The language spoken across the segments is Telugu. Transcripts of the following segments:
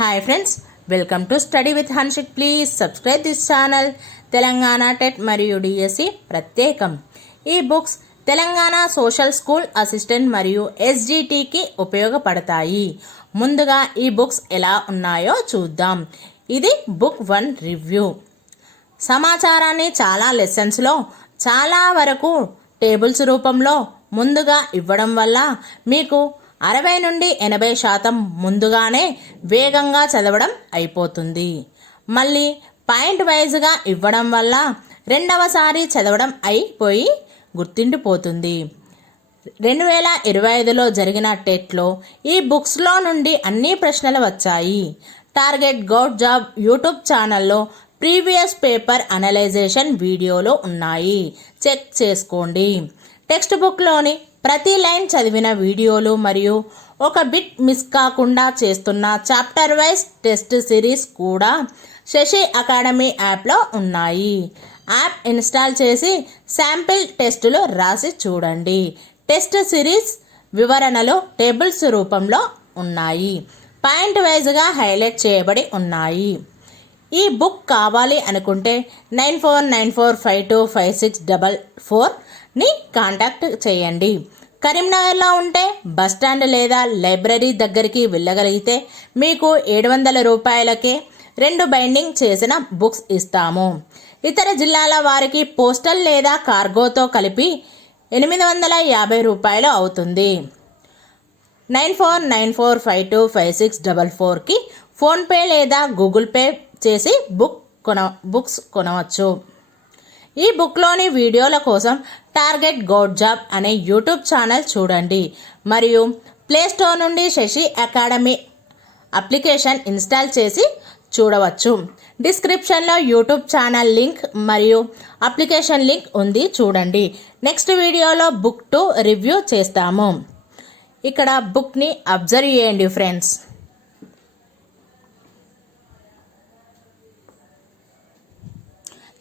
Hi friends welcome to study with Hanshik please subscribe this channel Telangana TET మరియు డిఎస్సి ప్రత్యేకం. ఈ books Telangana social school assistant మరియు ఎస్జిటికి ఉపయోగపడతాయి. ముందుగా ఈ బుక్స్ ఎలా ఉన్నాయో చూద్దాం. ఇది బుక్ వన్ రివ్యూ సమాచారాన్ని చాలా లెసన్స్లో చాలా వరకు టేబుల్స్ రూపంలో ముందుగా ఇవ్వడం వల్ల మీకు అరవై నుండి ఎనభై శాతం ముందుగానే వేగంగా చదవడం అయిపోతుంది. మళ్ళీ పాయింట్ వైజ్గా ఇవ్వడం వల్ల రెండవసారి చదవడం అయిపోయి గుర్తుండిపోతుంది రెండు వేల ఇరవై ఐదులో జరిగిన టెట్లో ఈ బుక్స్లో నుండి అన్ని ప్రశ్నలు వచ్చాయి. టార్గెట్ గౌడ్ జాబ్ యూట్యూబ్ ఛానల్లో ప్రీవియస్ పేపర్ అనలైజేషన్ వీడియోలు ఉన్నాయి. చెక్ చేసుకోండి. టెక్స్ట్ బుక్లోని ప్రతి లైన్ చదివిన వీడియోలు మరియు ఒక బిట్ మిస్ కాకుండా చేస్తున్న చాప్టర్ వైజ్ టెస్ట్ సిరీస్ కూడా శశి అకాడమీ యాప్లో ఉన్నాయి. యాప్ ఇన్స్టాల్ చేసి శాంపిల్ టెస్టులు రాసి చూడండి. టెస్ట్ సిరీస్ వివరణలు టేబుల్స్ రూపంలో ఉన్నాయి. పాయింట్ వైజ్గా హైలైట్ చేయబడి ఉన్నాయి. ఈ బుక్ కావాలి అనుకుంటే nine four nine four five two five six double ఫోర్ని contact చేయండి. కరీంనగర్లో ఉంటే బస్ స్టాండ్ లేదా లైబ్రరీ దగ్గరికి వెళ్ళగలిగితే మీకు ఏడు వందల రూపాయలకే రెండు బైండింగ్ చేసిన బుక్స్ ఇస్తాము. ఇతర జిల్లాల వారికి పోస్టల్ లేదా కార్గోతో కలిపి ఎనిమిది వందల యాభై రూపాయలు అవుతుంది. Nine four nine four five two five six double ఫోర్కి ఫోన్పే లేదా గూగుల్ పే చేసి బుక్ కొన బుక్స్ కొనవచ్చు. ఈ బుక్లోని వీడియోల కోసం టార్గెట్ గౌడ్ జాబ్ అనే యూట్యూబ్ ఛానల్ చూడండి. మరియు ప్లేస్టోర్ నుండి శశి అకాడమీ అప్లికేషన్ ఇన్స్టాల్ చేసి చూడవచ్చు. డిస్క్రిప్షన్లో యూట్యూబ్ ఛానల్ లింక్ మరియు అప్లికేషన్ లింక్ ఉంది చూడండి. నెక్స్ట్ వీడియోలో బుక్ టు రివ్యూ చేస్తాము. ఇక్కడ బుక్ని అబ్జర్వ్ చేయండి ఫ్రెండ్స్.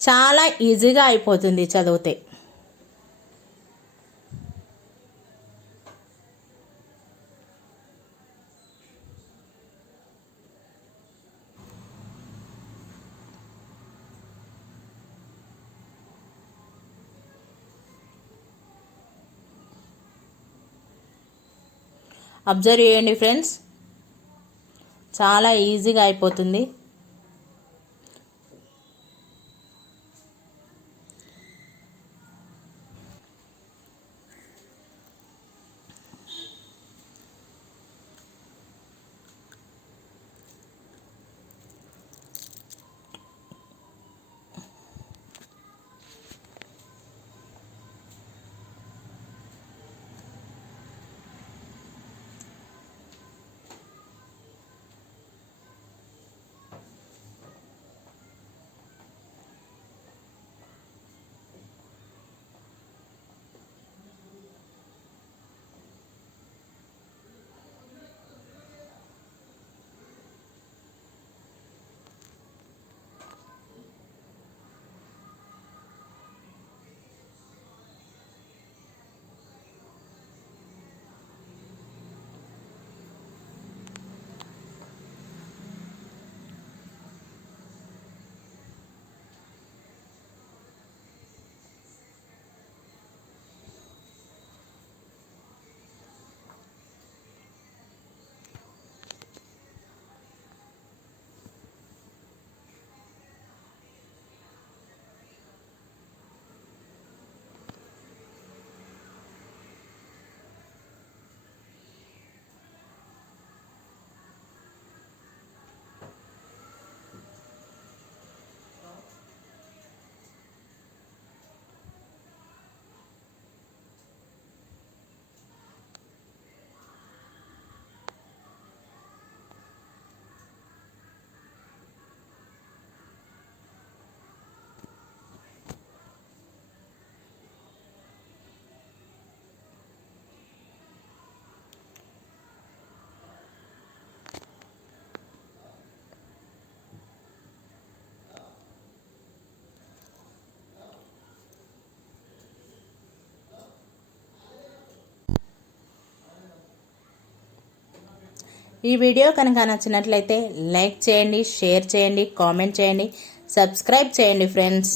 చాలా ఈజీగా అయిపోతుంది చదివితే. అబ్జర్వ్ చేయండి ఫ్రెండ్స్. చాలా ఈజీగా అయిపోతుంది. ఈ వీడియో కనుక నచ్చినట్లయితే లైక్ చేయండి షేర్ చేయండి కామెంట్ చేయండి సబ్స్క్రైబ్ చేయండి ఫ్రెండ్స్.